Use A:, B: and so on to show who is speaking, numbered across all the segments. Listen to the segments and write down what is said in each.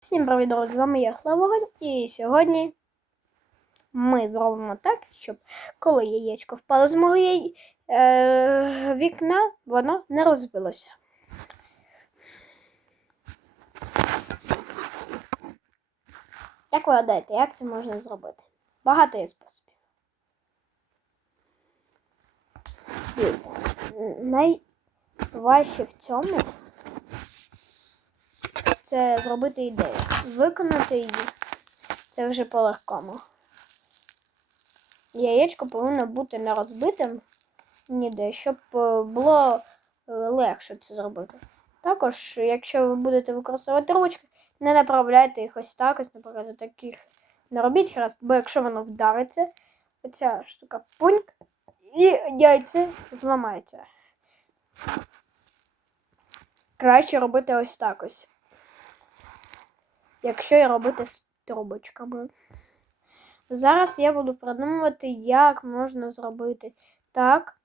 A: Всім привіт, друзі! З вами я Славогонь, і сьогодні ми зробимо так, щоб коли яєчко впало з мого е... вікна, воно не розбилося. Як ви гадаєте, як це можна зробити? Багато є способів. Дивіться, найважче в цьому це зробити ідею. Виконати її це вже по-легкому. Яєчко повинно бути не розбитим ніде, щоб е, було е, легше це зробити. Також, якщо ви будете використовувати ручки, не направляйте їх ось так, ось, наприклад, таких не робіть хрест, бо якщо воно вдариться, оця штука пуньк, і яйце зламається. Краще робити ось так ось якщо і робити з трубочками. Зараз я буду продумувати, як можна зробити так,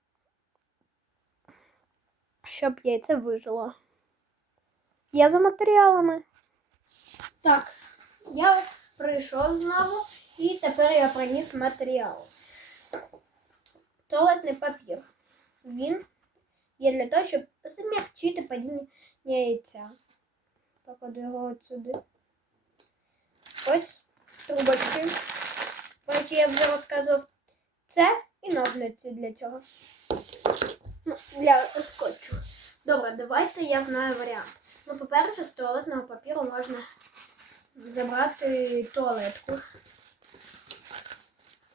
A: щоб яйце вижило. Я за матеріалами. Так, я прийшов знову і тепер я приніс матеріал. Туалетний папір. Він є для того, щоб змягчити падіння яйця. Покладу його от сюди. Ось трубочки, про які я вже розказував. Це і ножниці для цього. Ну, для скотчу. Добре, давайте я знаю варіант. Ну, по-перше, з туалетного папіру можна забрати туалетку.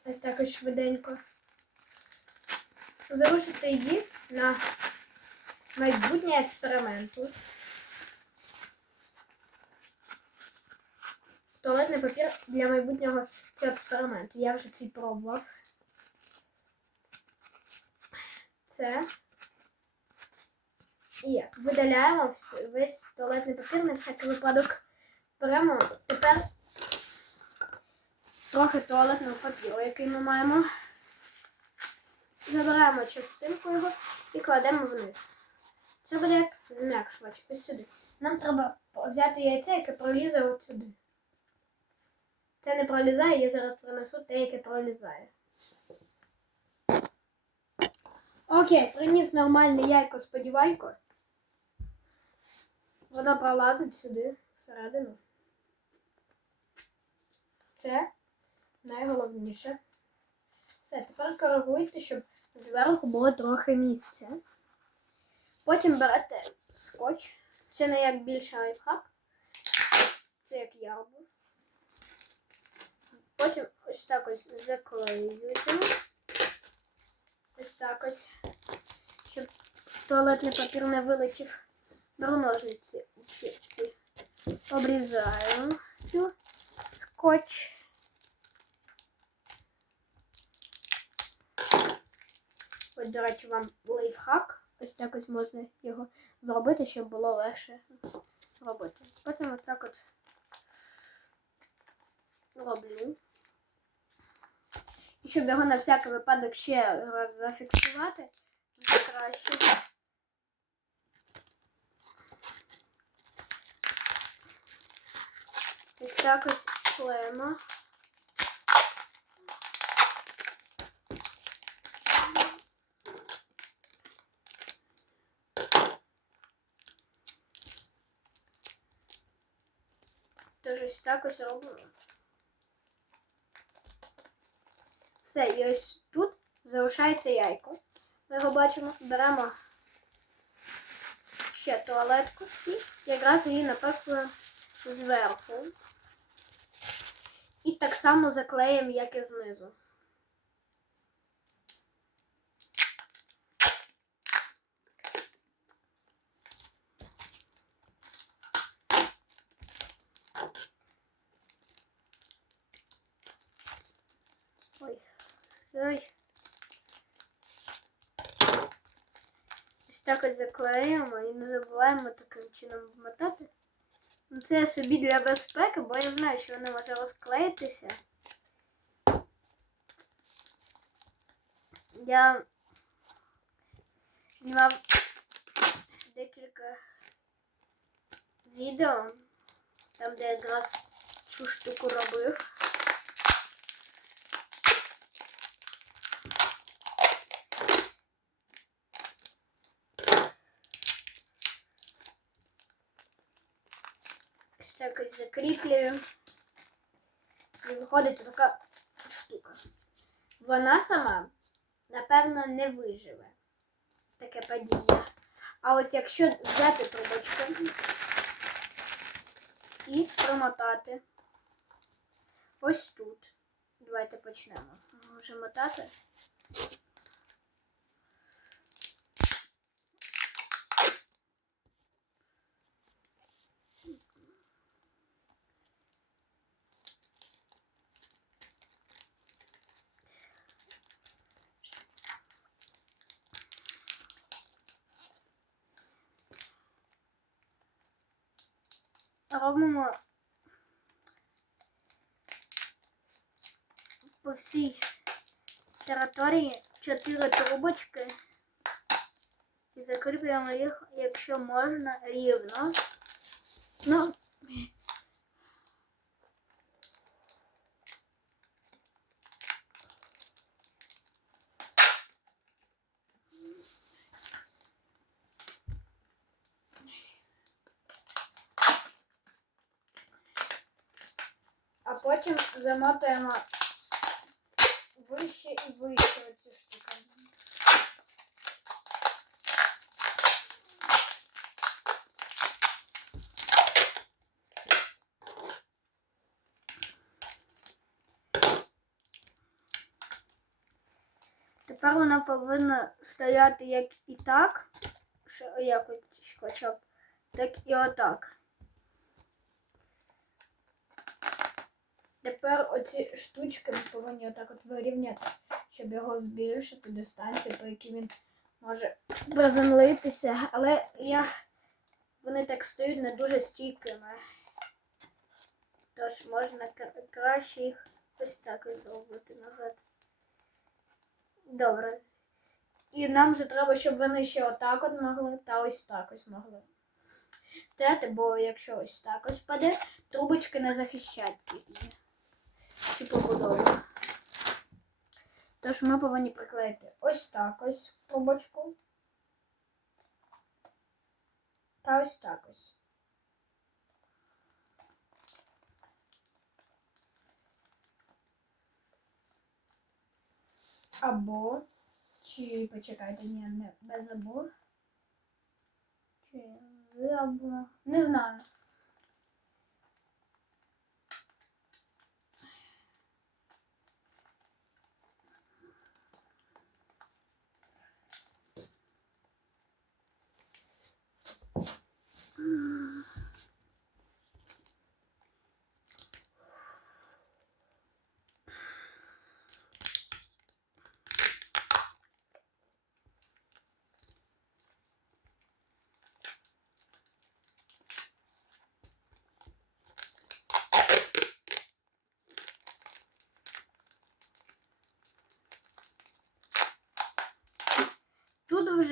A: Ось так ось швиденько. Залишити її на майбутнє експерименту. Туалетний папір для майбутнього цього експерименту. Я вже цей пробував. Це і видаляємо весь туалетний папір на всякий випадок. Беремо тепер трохи туалетного папіру, який ми маємо. Забираємо частинку його і кладемо вниз. Це буде як зм'якшувач. Ось сюди. Нам треба взяти яйце, яке пролізе от сюди. Це не пролізає, я зараз принесу те, яке пролізає. Окей, приніс нормальне яйко сподівайко. Воно пролазить сюди, всередину. Це найголовніше. Все, тепер коригуйте, щоб зверху було трохи місця. Потім берете скотч. Це не як більше лайфхак. Це як я роблю. Потім ось так ось заклеюємо. Ось так ось, щоб туалетний папір не вилетів. Беру ножниці ці. Обрізаю скотч. Ось, до речі, вам лайфхак. Ось так ось можна його зробити, щоб було легше робити. Потім ось так от роблю. Щоб його на всякий випадок ще раз зафіксувати, краще. Ось так ось клеїмо. Тож ось так ось робимо. Все, і ось тут залишається яйко. Ми його бачимо, беремо ще туалетку і якраз її напеклюємо зверху. І так само заклеїмо, як і знизу. Так ось заклеїмо і не забуваємо таким чином вмотати. Ну це я собі для безпеки, бо я знаю, що воно може розклеїтися. Я знімав декілька відео Там, де якраз цю штуку робив. Ось так закріплюю. І виходить така штука. Вона сама, напевно, не виживе. Таке падіння. А ось якщо взяти трубочку і промотати ось тут. Давайте почнемо. Може мотати. Робимо по всій території чотири трубочки і закріплюємо їх, якщо можна, рівно. Ну, а потім замотуємо вище і вище оці штуки. Тепер вона повинна стояти як і так, якось хоча б, так і отак. Тепер оці штучки ми повинні отак от вирівняти, щоб його збільшити дистанцію, по якій він може приземлитися. Але я... вони так стають не дуже стійкими. Тож можна краще їх ось так зробити назад. Добре. І нам же треба, щоб вони ще отак от могли та ось так ось могли стояти, бо якщо ось так ось впаде, трубочки не захищать її цю побудову. Тож ми повинні приклеїти ось так ось трубочку. Та ось так ось. Або, чи почекайте, ні, не без або. Чи з або. Не знаю.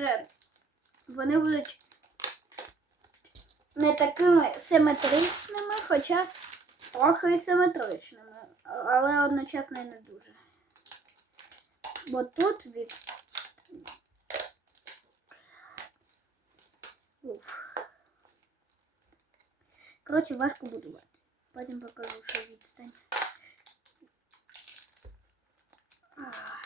A: Тут вони будуть не такими симетричними, хоча трохи симетричними, але одночасно і не дуже. Бо тут від. Уф. Коротше, важко будувати. Потім покажу, що відстань. Ах.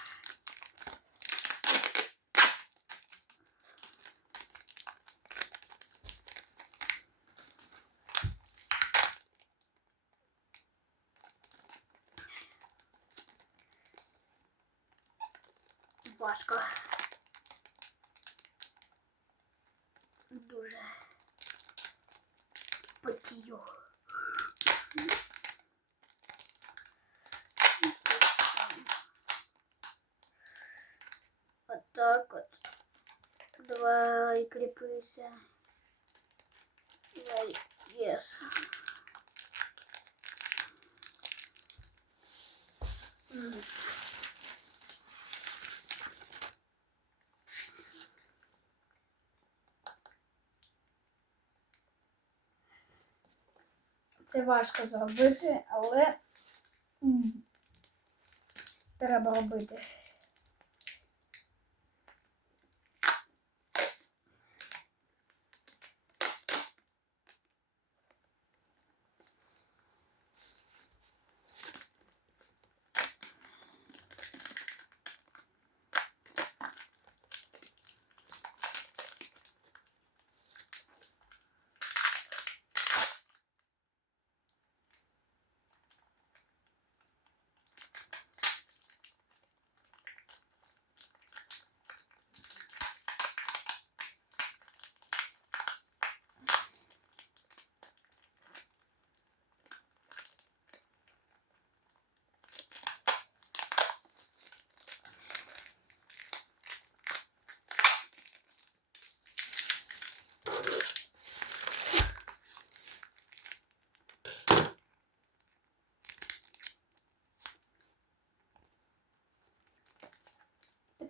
A: Важко. Дуже потію. Отак от. Давай кріпися.
B: Це важко зробити, але треба робити.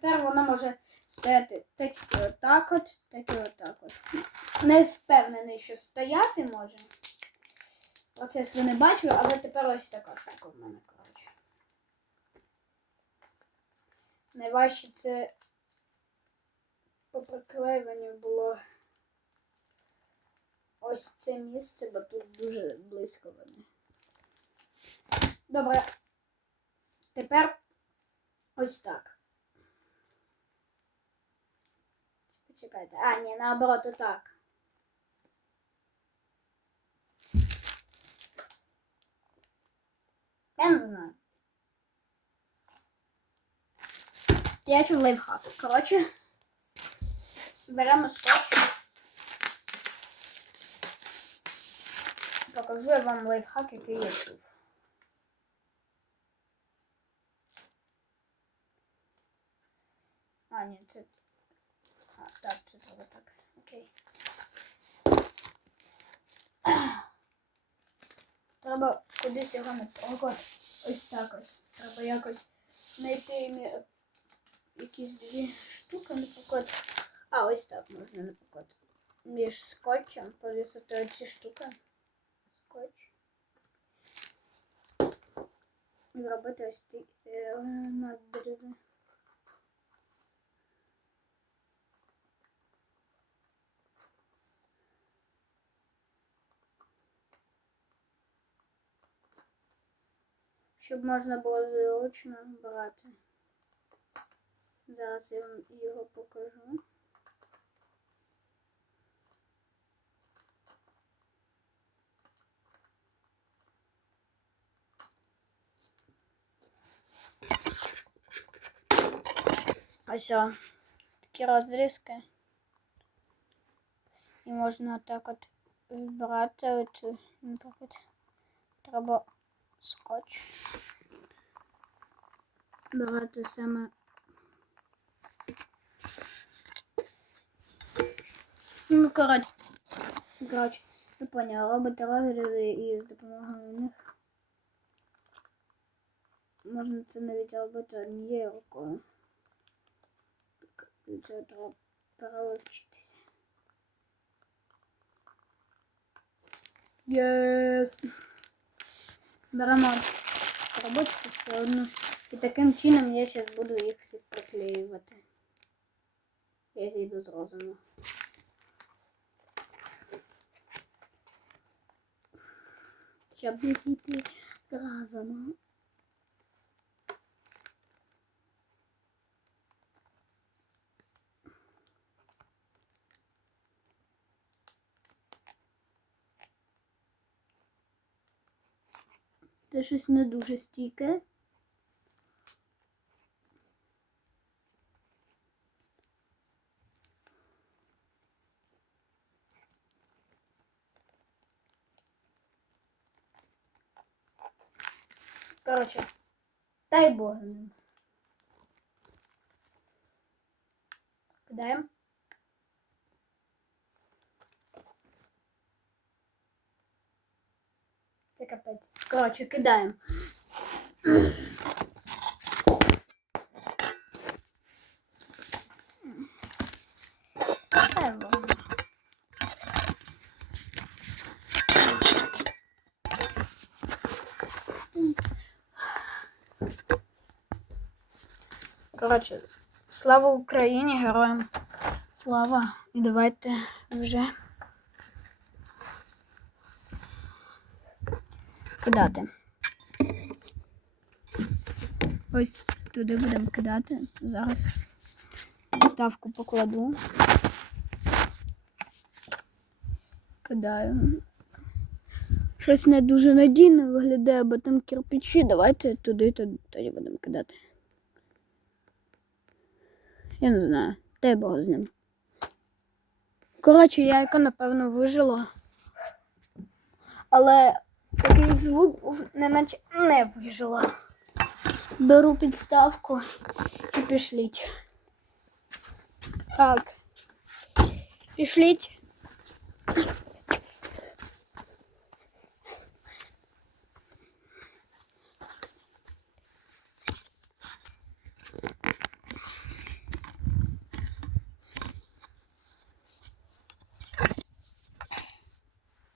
B: Тепер вона може стояти так і отак от, так і отак от. Не впевнений, що стояти може. Процес ви не бачили, але тепер ось така штука в мене, коротше. Найважче це по приклеюванню було ось це місце, бо тут дуже близько вони. Добре. Тепер ось так. Почекайте. А, ні, наоборот, отак. Я не знаю. Я чув лайфхак. Коротше, беремо скотч. Покажу я вам лайфхак, який я чув. А, ні, це. Треба кудись його не трогати. Ось так ось. Треба якось знайти якісь дві штуки, наприклад. А, ось так можна, наприклад. Між скотчем повісити оці штуки. Скотч. Зробити ось ті е, надрізи. Щоб можна було зручно брати. Зараз я вам його покажу. Ось о, такі розрізки. І можна так от брати, от, наприклад, треба скотч. Брати саме. Ну, коротше, коротше, ви поняли, робите розрізи і з допомогою них можна це навіть робити однією рукою. Так, Для цього треба переловчитися. Єс! Беремо робочку ще одну. І таким чином я зараз буду їх всіх приклеювати. Я зійду з розуму. Щоб не зійти з розуму. Це щось не дуже стійке. Короче, дай бог. Кидаємо. це капець. Коротше, кидаємо.
A: Коротше, слава Україні, героям! Слава! І давайте вже. Кидати. Ось туди будемо кидати. Зараз ставку покладу. Кидаю. Щось не дуже надійно виглядає, бо там кирпичі. Давайте туди, туди тоді будемо кидати. Я не знаю. Дай Бог з ним. Коротше, яйка, напевно, вижила. Але такий звук був, неначе не вижила. Беру підставку і пішліть. Так. Пішліть.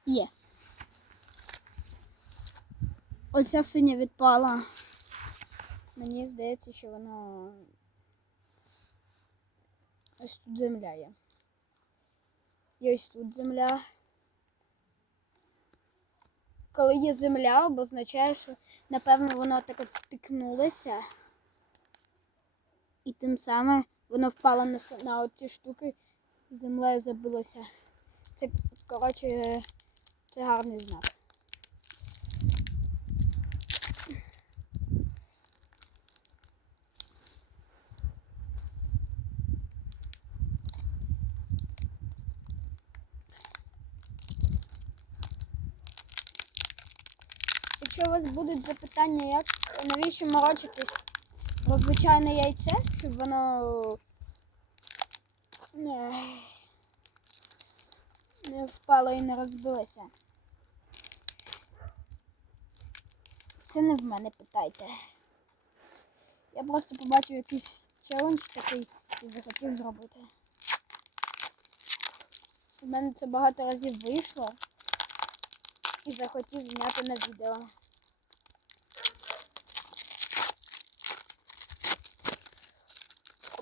A: Є. Оця синя відпала. Мені здається, що воно ось тут земля є. І ось тут земля. Коли є земля, обозначає, що напевно воно так от втикнулося. І тим самим воно впало на, на оці штуки, землею забилося. Це, коротше, це гарний знак. Якщо у вас будуть запитання, як навіщо морочитись про звичайне яйце, щоб воно не, не впало і не розбилося. Це не в мене питайте. Я просто побачив якийсь челендж такий і захотів зробити. У мене це багато разів вийшло і захотів зняти на відео.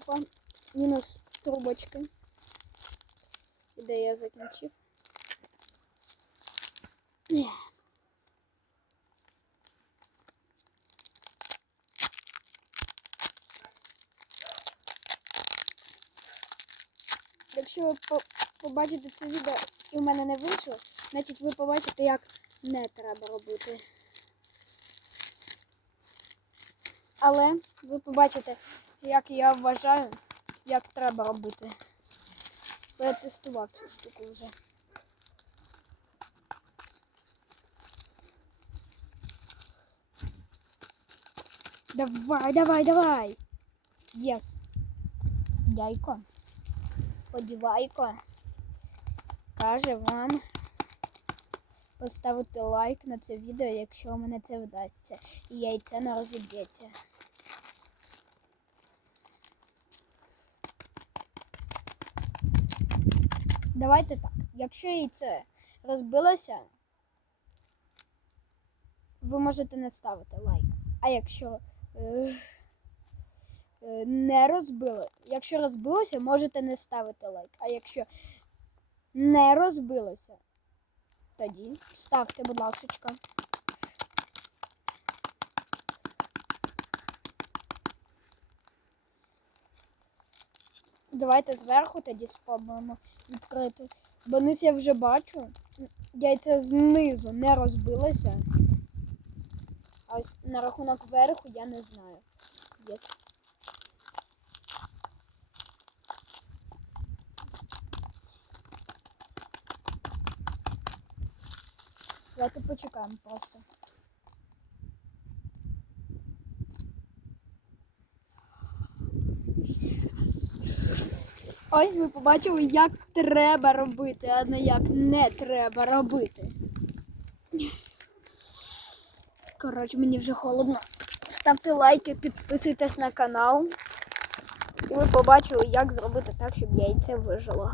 A: Опа, мінус трубочки. Де я закінчив. Якщо ви побачите це відео і в мене не вийшло, значить ви побачите, як не треба робити. Але ви побачите, як я вважаю, як треба робити. Бо я тестував цю штуку вже. Давай, давай, давай. Єс. Яйко. Сподівайко. Каже вам поставити лайк на це відео, якщо у мене це вдасться. І яйце не розіб'ється. Давайте так. Якщо яйце розбилося, ви можете не ставити лайк. А якщо е, е, не розбило, якщо розбилося, можете не ставити лайк. А якщо не розбилося, тоді ставте, будь ласка. Давайте зверху тоді спробуємо відкрити. Бо низ я вже бачу. Яйце знизу не розбилося. А ось на рахунок верху я не знаю. Єс. Давайте почекаємо просто. Ось ви побачили, як треба робити, а не як не треба робити. Коротше, мені вже холодно. Ставте лайки, підписуйтесь на канал. І ви побачили, як зробити так, щоб яйце вижило.